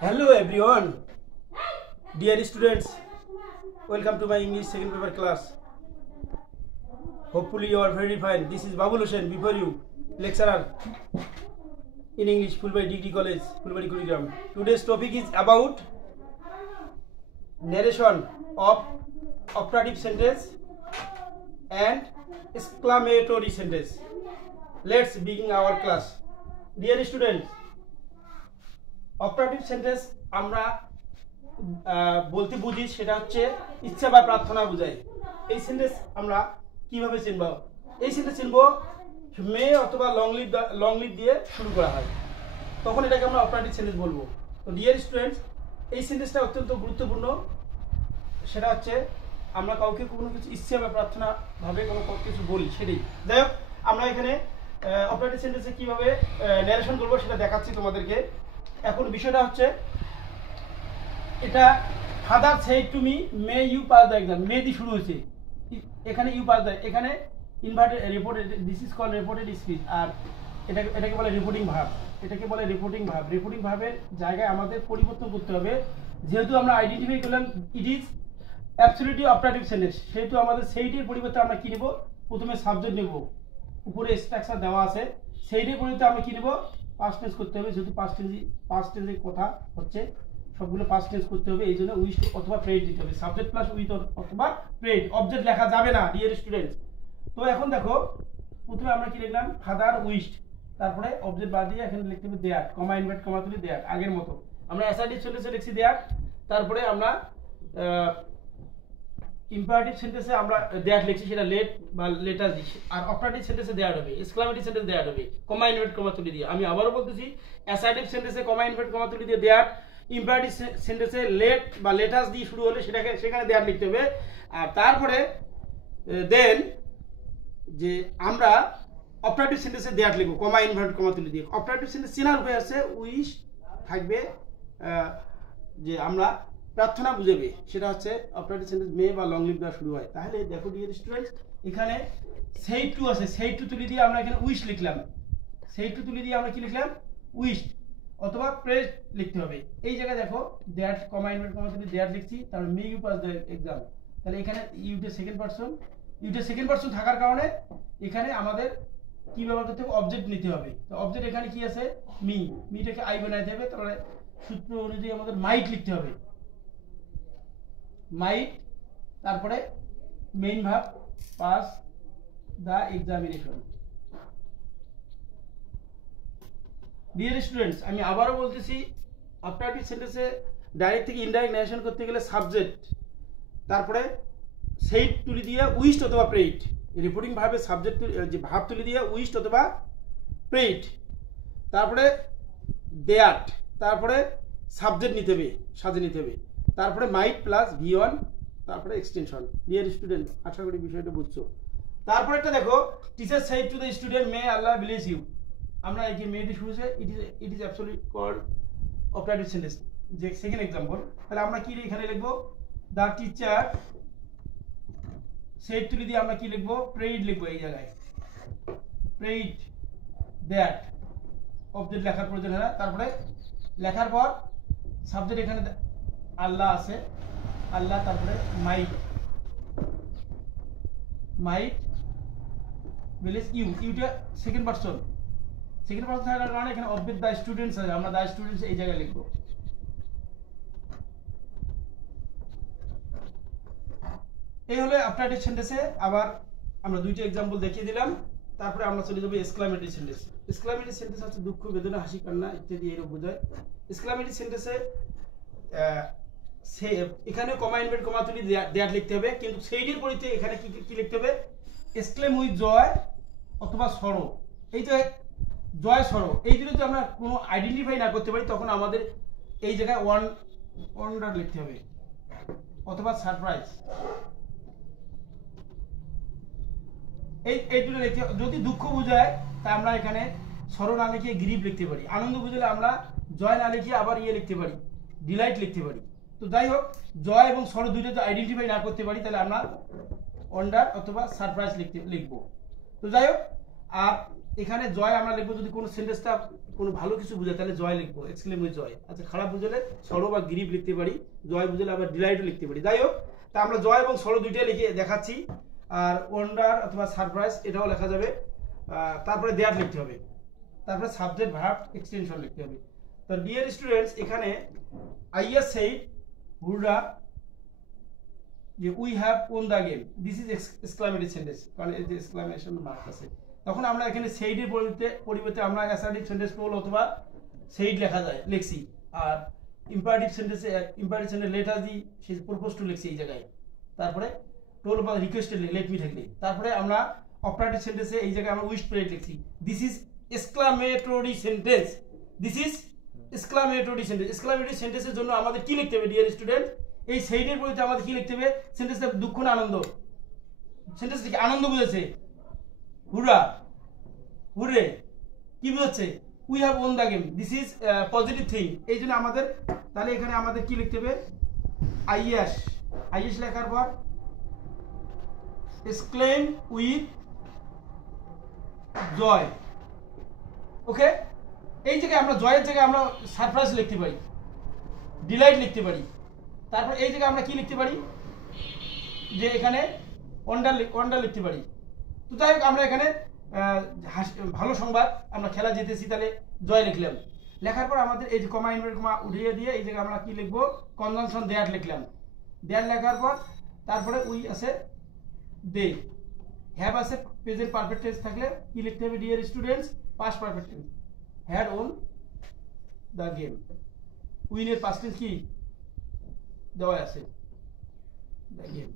Hello everyone, dear students, welcome to my English second paper class. Hopefully you are very fine. This is Babul Hussain before you, lecturer in English, Fulbari Degree College, Fulbari Kurigram. Today's topic is about narration of operative sentence and exclamatory sentence. Let's begin our class. Dear students, operative sentence আমরা বলতে বুঝি সেটা হচ্ছে ইচ্ছা বা প্রার্থনা বোঝায়। এই সেন্টেন্স আমরা কিভাবে চিনব? এই সেন্টেন্স চিনব মে অথবা লং লিভ দিয়ে শুরু করা হয়, তখন এটাকে আমরা অপারেটিভ সেন্টেন্স বলবো। তো ডিয়ার স্টুডেন্টস, এই সেন্টেন্সটা অত্যন্ত গুরুত্বপূর্ণ। সেটা হচ্ছে আমরা কাউকে কোনো কিছু ইচ্ছা বা প্রার্থনা ভাবে কোনো কিছু বলি, সেটাই। যাই হোক, আমরা এখানে অপারেটিভ সেন্টেন্সে কিভাবে ন্যারেশন করবো সেটা দেখাচ্ছি তোমাদেরকে। এখন বিষয়টা হচ্ছে এটা father said to me may you pass the exam, may দিয়ে শুরু হয়েছে, এখানে ইউ পাস দ্য, এখানে inverted reported, this is called reported speech. আর এটাকে বলে রিপোর্টিং ভার্ব, এটাকে বলে রিপোর্টিং ভার্ব। রিপোর্টিং ভার্বের জায়গায় আমাদের পরিবর্তন করতে হবে, যেহেতু আমরা আইডেন্টিফাই করলাম ইট ইজ অ্যাবসলিউটলি অপারেটিভ সেন্টেন্স, সেহেতু আমাদের সেইটির পরিবর্তে আমরা কি নেব? প্রথমে সাবজেক্ট নেব, উপরে স্ট্রাকচার দেওয়া আছে, সেইটির পরিবর্তে আমরা কি নেব? পাস্ট টেন্স করতে হবে, যেহেতু পাস্ট টেন্সের কথা হচ্ছে, সবগুলো পাস্ট টেন্স করতে হবে। এই জন্য উইশ অথবা প্রেড দিতে হবে, সাবজেক্ট প্লাস উইথ অথবা প্রেড। অবজেক্ট লেখা যাবে না ডিয়ার স্টুডেন্টস। তো এখন দেখো, প্রথমে আমরা কি লিখলাম? ফাদার উইশড, তারপরে অবজেক্ট বাদ দিয়ে এখানে লিখতে হবে দেয়ার, কমা ইনভার্ট কমা তুলি দেয়ার, আগের মতো আমরা অ্যাসার্টিভ সেন্টেন্সে লিখছি দেয়ার, তারপরে আমরা ইম্পারেটিভ সেন্টেন্সে আমরা দ্যাট লিখছি, সেটা লেট বা লেটার দিচ্ছি। আর অপারেটিভ সেন্টেন্সে দ্যাট হবে, এক্সক্লামেটিভ সেন্টেন্স দ্যাট হবে কমা ইনভার্ট কমা তুলি দিয়ে। আমি আবারও বলতেছি, অ্যাসার্টিভ সেন্টেন্সে কমা ইনভার্ট কমা তুলি দিয়ে দ্যাট, ইম্পারেটিভ সেন্টেন্সে লেট বা লেটার্স দিয়ে শুরু হলে সেখানে দ্যাট লিখতে হবে। আর তারপরে দেন যে আমরা অপারেটিভ সেন্টেন্সে দ্যাট লিখবো কমা ইনভার্ট কমা তুলি দিয়ে। অপারেটিভ সেন্টেন্স চেনার উপায় আছে, উইশ থাকবে যে আমরা প্রার্থনা বুঝাবে, সেটা হচ্ছে অপারেটিভ সেন্টেন্স মে বা লং লিভ দ্বারা শুরু হয়। তাহলে দেখো ডিয়ার স্টুডেন্টস, এখানে সেইড টু আছে, সেইড টু তুলি দিয়ে আমরা এখানে উইশ লিখলাম, সেইড টু তুলি দিয়ে আমরা কি লিখলাম? উইশ অথবা প্রেজ লিখতে হবে। এই জায়গায় দেখো দ্যাট কমা ইনভার্ট কমা তুলি দ্যাট লিখছি, তারপর may you pass the exam. তাহলে এখানে ইউটে সেকেন্ড পারসন থাকার কারণে এখানে আমাদের কি ব্যবহার করতে হবে? অবজেক্ট নিতে হবে। তো অবজেক্ট এখানে কি আছে? মি, মিটাকে আই বানাইতে হবে, তাহলে সূত্র অনুযায়ী আমাদের মাইট লিখতে হবে, মাইট, তারপরে main verb pass the examination. Dear students, আমি আবারও বলতেছি, অপারেটিভ সেন্টেন্সে ডাইরেক্ট থেকে ইনডাইরেক্ট ন্যারেশন করতে গেলে সাবজেক্ট, তারপরে সেইড তুলি দিয়ে উইশড অথবা প্রেইড, রিপোর্টিং ভার্বের সাবজেক্ট যে ভার্ব তুলি দিয়ে উইশড অথবা প্রেইড, তারপরে দেয়াট, তারপরে সাবজেক্ট নিতে হবে, সাজে নিতে হবে, তারপরে মাইট প্লাস ভি1, তারপরে এক্সটেনশন। ডিয়ার স্টুডেন্ট, আশা করি বিষয়টা বুঝছো। তারপরে একটা দেখো, teacher said to the student may Allah bless you. আমরা এই যে মে দিয়ে শুরু হয়েছে, it is absolutely called operative sentence, যে সেকেন্ড এক্সাম্পল। তাহলে আমরা কি এখানে লিখবো? দ্য টিচার সেড তুলি দিয়ে আমরা কি লিখবো? প্রেইড লিখবো, এই জায়গায় প্রেইড দ্যাট, অবজেক্ট লেখার প্রয়োজন হয় না। তারপরে লেখার পর সাবজেক্ট এখানে আল্লাহ আছে, আল্লাহ, তারপরে মাইট ব্লেস ইউ, ইউটা সেকেন্ড পারসন থাকার কারণে এখানে অবজেক্ট দ্য স্টুডেন্টস আছে, আমরা দ্য স্টুডেন্টস এই জায়গায় লিখবো। এই হলো অপারেটিভ সেন্টেন্সে। আবার আমরা দুইটা এক্সাম্পল দেখিয়ে দিলাম, তারপরে আমরা চলে যাবো এক্সক্লামেটরি সেন্টেন্স। এক্সক্লামেটরি সেন্টেন্স হচ্ছে দুঃখ, বেদনা, হাসি, কান্না ইত্যাদি এর বোঝায়। এক্সক্লামেটরি সেন্টেন্সে এখানে কমা ইনভার্ট কমা তুলি দ্যাট লিখতে হবে, কিন্তু সেইটির পরিবর্তে এখানে কি লিখতে হবে? এক্সক্লেম উইথ জয় অথবা সরো। এই যে জয় সরো, এই দুটো যদি আমরা কোনো আইডেন্টিফাই না করতে পারি, তখন আমাদের এই জায়গায় ওয়ান্ডার লিখতে হবে অথবা সারপ্রাইজ। এই দুটো লিখতে, যদি দুঃখ বোঝায় তা আমরা এখানে সরো না লিখে গ্রিভ লিখতে পারি, আনন্দ বুঝলে আমরা জয় না লিখে আবার লিখতে পারি, ডিলাইট লিখতে পারি। তো যাই হোক, জয় এবং সরো দুইটা যদি আইডেন্টিফাই না করতে পারি, তাহলে আমরা ওয়ান্ডার অথবা সারপ্রাইজ লিখবো। তো যাই হোক, আর এখানে জয় আমরা লিখবো, যদি কোনো সেন্টেন্সটা কোনো ভালো কিছু বোঝায় তাহলে জয় লিখবো, এক্সক্লেম উইথ জয়। আচ্ছা, খারাপ বুঝলে সরো বা গ্রিভ লিখতে পারি, জয় বুঝলে আবার ডিলাইটও লিখতে পারি। যাই হোক, তা আমরা জয় এবং সরো দুইটাই লিখে দেখাচ্ছি। আর ওয়ান্ডার অথবা সারপ্রাইজ এটাও লেখা যাবে। তারপরে দেয়ার লিখতে হবে, তারপরে সাবজেক্ট ভার্ব এক্সটেনশন লিখতে হবে। তো ডিয়ার স্টুডেন্টস, এখানে আইয়া সেইড হুররা যে we have won the game, this is exclamatory sentence, কারণ এই যে এক্সক্লামেশন মার্ক আছে। তখন আমরা এখানে সেইডের পরিবর্তে আমরা অ্যাসার্টিভ সেন্টেন্স পোল অথবা সেইড লেখা যায়, লিখছি। আর ইম্পারেটিভ সেন্টেন্সে imperative sentence letter the say propose to লিখছি এই জায়গায়। তারপরে টোল বা রিকোয়েস্টেড লেট মি থাকলে। তারপরে আমরা অপারেটিভ সেন্টেন্সে এই জায়গায় আমরা উইশ প্রেড লিখছি। This is exclamatory sentence, this is exclamatory sentence. Exclamatory সেন্টেন্সের জন্য আমাদের কি লিখতে হবে ডিয়ার স্টুডেন্ট? এই সেইডের পরিবর্তে আমাদের কি লিখতে হবে? সেন্টেন্সটা দুঃখ না আনন্দ? সেন্টেন্সটা কি আনন্দ বুঝেছে? হুররা, হুররে কি বুঝাচ্ছে? We have won the game, this is positive thing. এই জন্য আমাদের তাহলে এখানে আমাদের কি লিখতে হবে? আইএস, আইএস লেখার পর এক্সক্লেম উইথ জয়। ওকে, এই জায়গায় আমরা জয়ের জায়গায় আমরা সারপ্রাইজ লিখতে পারি, ডিলাইট লিখতে পারি। তারপর এই জায়গায় আমরা কি লিখতে পারি? যে এখানে ওয়ান্ডার লিখতে পারি। তো যাই হোক, আমরা এখানে ভালো সংবাদ, আমরা খেলা জিতেছি, তাহলে জয় লিখলাম। লেখার পর আমাদের এই যে কমা ইনভার্টেড কমা উঠিয়ে দিয়ে এই জায়গায় আমরা কি লিখবো? কনজাংশন দেয়ার লিখলাম। দেয়ার লেখার পর তারপরে উই আছে, দে, হ্যাভ আছে, প্রেজেন্ট পারফেক্ট টেন্স থাকলে কি লিখতে হবে dear students? Past perfect tense, had won the game. উইনের পাস্ট টেন্স কি দেওয়া আছে, দ্য গেম।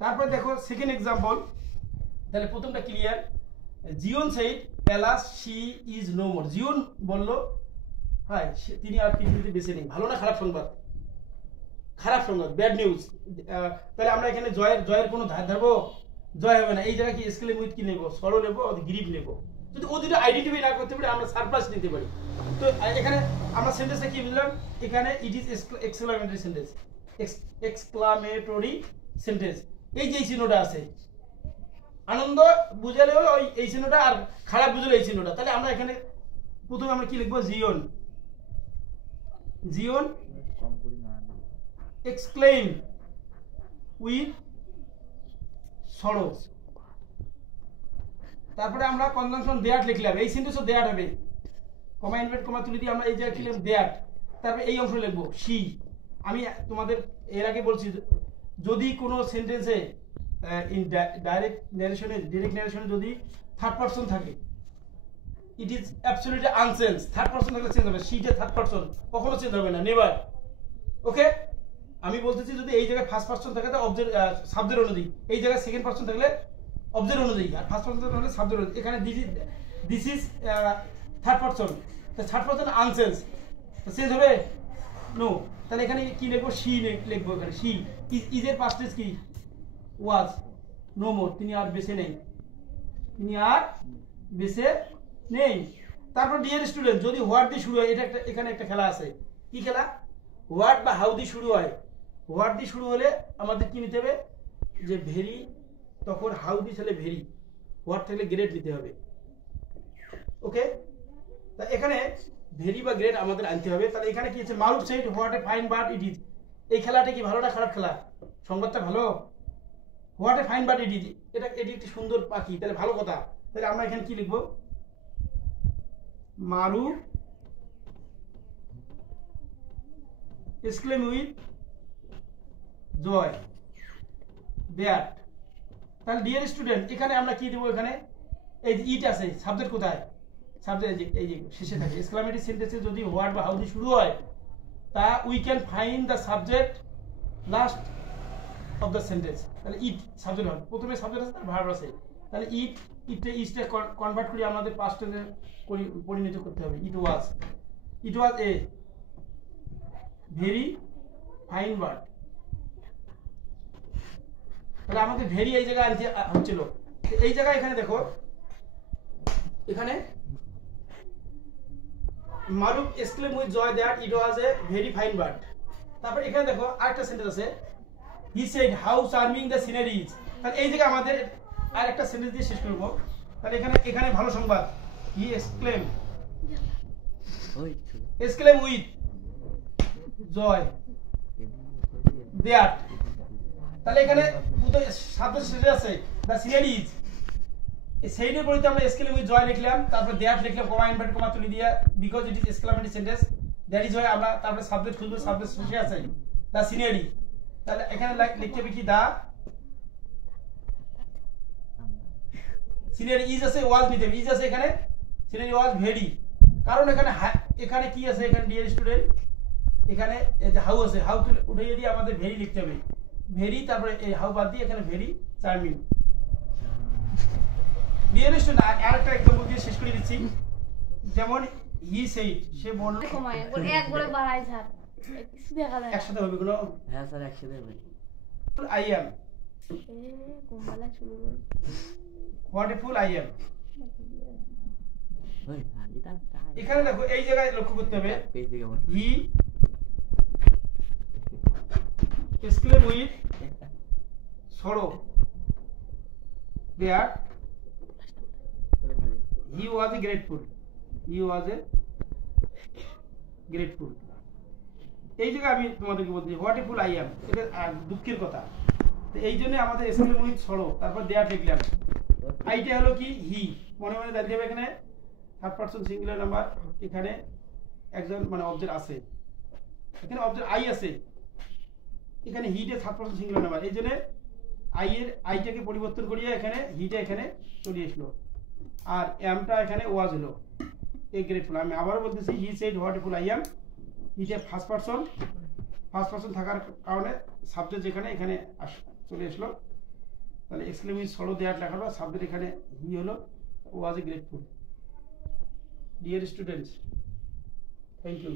তারপরে দেখো সেকেন্ড এক্সাম্পল, তাহলে প্রথমটা clear. Zion said alas she is no more. Zion বলল হাই, তিনি আর পৃথিবীতে বেঁচে নেই। ভালো না খারাপ সংবাদ? খারাপ সংবাদ, ব্যাড নিউজ। তাহলে আমরা এখানে জয়ের কোনো ধার ধরবো? জয় হবে না। এই জায়গায় কি এক্সক্লেম উইথ কি নেব? সরো নেব, গ্রিভ নেব। যদি ও দুটো আইডেন্টিফাই না করতে পারি আমরা সারপ্লাস নিতে পারি। তো এখানে আমরা সেন্টেন্সটা কি বুঝলাম? এখানে it is exclamatory sentence, exclamatory sentence. এই যে এই চিহ্নটা আছে, আনন্দ বুঝালে হলো ওই এই চিহ্নটা, আর খারাপ বুঝালে এই চিহ্নটা। তাহলে আমরা এখানে প্রথমে আমরা কি লিখবো? Jeon, Jeon exclaim with sorrow. তারপরে আমরা কনজাংশন দেয়ার লিখলাম। এই সেন্টেন্সও দেয়ার হবে, কমা ইনভার্টেড কমা তুলে দিয়ে আমরা এই জায়গায় লিখলাম দেয়ার। তারপরে এই অংশ লিখবো শি। আমি তোমাদের এর আগে বলছি, যদি কোনো সেন্টেন্সে ডাইরেক্ট ন্যারেশনে যদি থার্ড পারসন থাকে, it is absolutely nonsense. Third person থাকলে চেঞ্জ হবে, শি যে থার্ড পারসন কখনো চেঞ্জ হবে না, নেভার। ওকে, আমি বলতেছি যদি এই জায়গায় ফার্স্ট পারসন থাকে তো অবজেক্ট সাবজেক্ট অনুযায়ী, এই জায়গায় সেকেন্ড পারসন থাকলে অবজেক্ট অনুযায়ী, আর ফার্স্ট পারসন থাকলে সাবজেক্ট অনুযায়ী। এখানে this is third person, third person nonsense, change হবে নো। তাহলে এখানে কি লিখবো? শি লিখবো। এখানে শি ইজের পাস্ট টেন্স কি? ওয়াজ। নো মোর, তিনি আর বেঁচে নেই, তিনি আর বেঁচে নেই। তারপর ডিয়ার স্টুডেন্ট, যদি হোয়াট দিয়ে শুরু হয়, এটা একটা এখানে একটা খেলা আছে। কি খেলা? হোয়াট বা হাউ দিয়ে শুরু হয়। হোয়াট দিয়ে শুরু হলে আমাদের কি নিতে হবে? যে ভেরি, তখন হাউ দিয়ে ছেলে ভেরি, হোয়াট থাকলে গ্রেট নিতে হবে। ওকে, তা এখানে ভেরি বা গ্রেট আমাদের আনতে হবে। তাহলে এখানে কি আছে? Maruf said what a fine bird it is. এই খেলাটা কি ভালো না খারাপ খেলা? সংবাদটা ভালো। What a fine bird it is, এটি একটি সুন্দর পাখি, তাহলে ভালো কথা। তাহলে আমরা এখানে কি লিখবো? মারুফ এক্সক্লেম উইথ জয় দ্যাট। তাহলে ডিয়ার স্টুডেন্ট, এখানে আমরা কি দেবো? এখানে এই যে ইট আছে, সাবজেক্ট কোথায়? সাবজেক্ট এই যে শেষে থাকে। এক্সক্লামেটরি সেন্টেন্সে যদি হোয়াট বা হাউ দিয়ে শুরু হয়, তা we can find the subject last of the sentence. তাহলে ইট সাবজেক্ট হবে, প্রথমে সাবজেক্ট আছে, তার ভার্ব আছে। তাহলে ইটটা কনভার্ট করে আমাদের পাস্ট টেন্সে পরিণত করতে হবে। ইট was a very fine bird. তাহলে আমাদের ভেরি এই জায়গায় আনতে হচ্ছিল। এই জায়গায় এখানে দেখো, এখানে Maruf exclaim with joy that it was a very fine bird. তারপর এখানে দেখো আরেকটা সেন্টেন্স আছে, he said how charming the scenery is. তাহলে এই জায়গায় আমাদের আর একটা সেন্টেন্স দিয়ে শেষ করবো। তাহলে এখানে ভালো সংবাদ, হি এক্সক্লেম উইথ জয় দ্যাট। তাহলে এখানে সাবজেক্ট শেষে আছে দ্য সিনারি ইজ, সেইটার পরিবর্তে আমরা এক্সক্লেম উইথ জয় লিখলাম, তারপর দ্যাট লিখলাম, কমা ইনভার্টেড কমা তুলে দিয়ে, because it is exclamatory sentence that is হয় আমরা তারপরে সাবজেক্ট খুঁজবো, সাবজেক্ট শেষে আছে দ্য সিনারি। তাহলে এখানে লিখতে হবে কি দা সিনারি ইজ আছে, ওয়াজ নিতে হবে, ইজ আছে এখানে, সিনারি ওয়াজ ভেরি, কারণ এখানে কি আছে, এখানে ডিয়ার স্টুডেন্ট এখানে হাউ আছে, হাউ উঠিয়ে দিয়ে আমাদের ভেরি লিখতে হবে, ভেরি, তারপরে এই হাউ বাদ দিয়ে এখানে ভেরি চার্মিং। ডিয়ার স্টুডেন্ট আরেকটা এক্সাম্পল দিয়ে শেষ করে দিচ্ছি, যেমন হি সেইড, সে বলল, একবারে বাড়াই স্যার কিছু দেখা যায় একসাথে হবে কোনো? হ্যাঁ স্যার একসাথে হবে। আই অ্যাম, কোমলা শুরু করে what a full I am. ওই এটা এখানে দেখো এই জায়গায় লক্ষ্য করতে হবে, পেজ থেকে হি exclaim with sorrow there he was a grateful, he was a grateful. এই জায়গায় আমি তোমাদেরকে বলছি what a full I am, এটা দুঃখের কথা, তো এই জন্য আমাদের এক্সক্লেম উইথ সরো, তারপর দেয়ার লিখলাম, আইটা হলো কি হি, মনে মনে দাঁড়িয়ে যাবে, এখানে থার্ড পারসন সিঙ্গুলার নাম্বার, এখানে একজন মানে অবজেক্ট আছে, এখানে অবজেক্ট আই আছে, এখানে হিটে থার্ড পারসন সিঙ্গুলার নাম্বার, এই জন্য আইটাকে পরিবর্তন করিয়ে এখানে হিটা এখানে চলে আসলো, আর এমটা এখানে ওয়াজ হলো এ গ্রেটফুল। আমি আবারও বলতেছি, he said what a full I am, হিটে ফার্স্ট পারসন থাকার কারণে সাবজেক্ট যেখানে এখানে চলে আসলো, তাহলে এক্সক্লেম উইথ সরো দেয়ার লেখাটা সাবজেক্ট এখানে হি হলো, was a grateful. Dear students, thank you.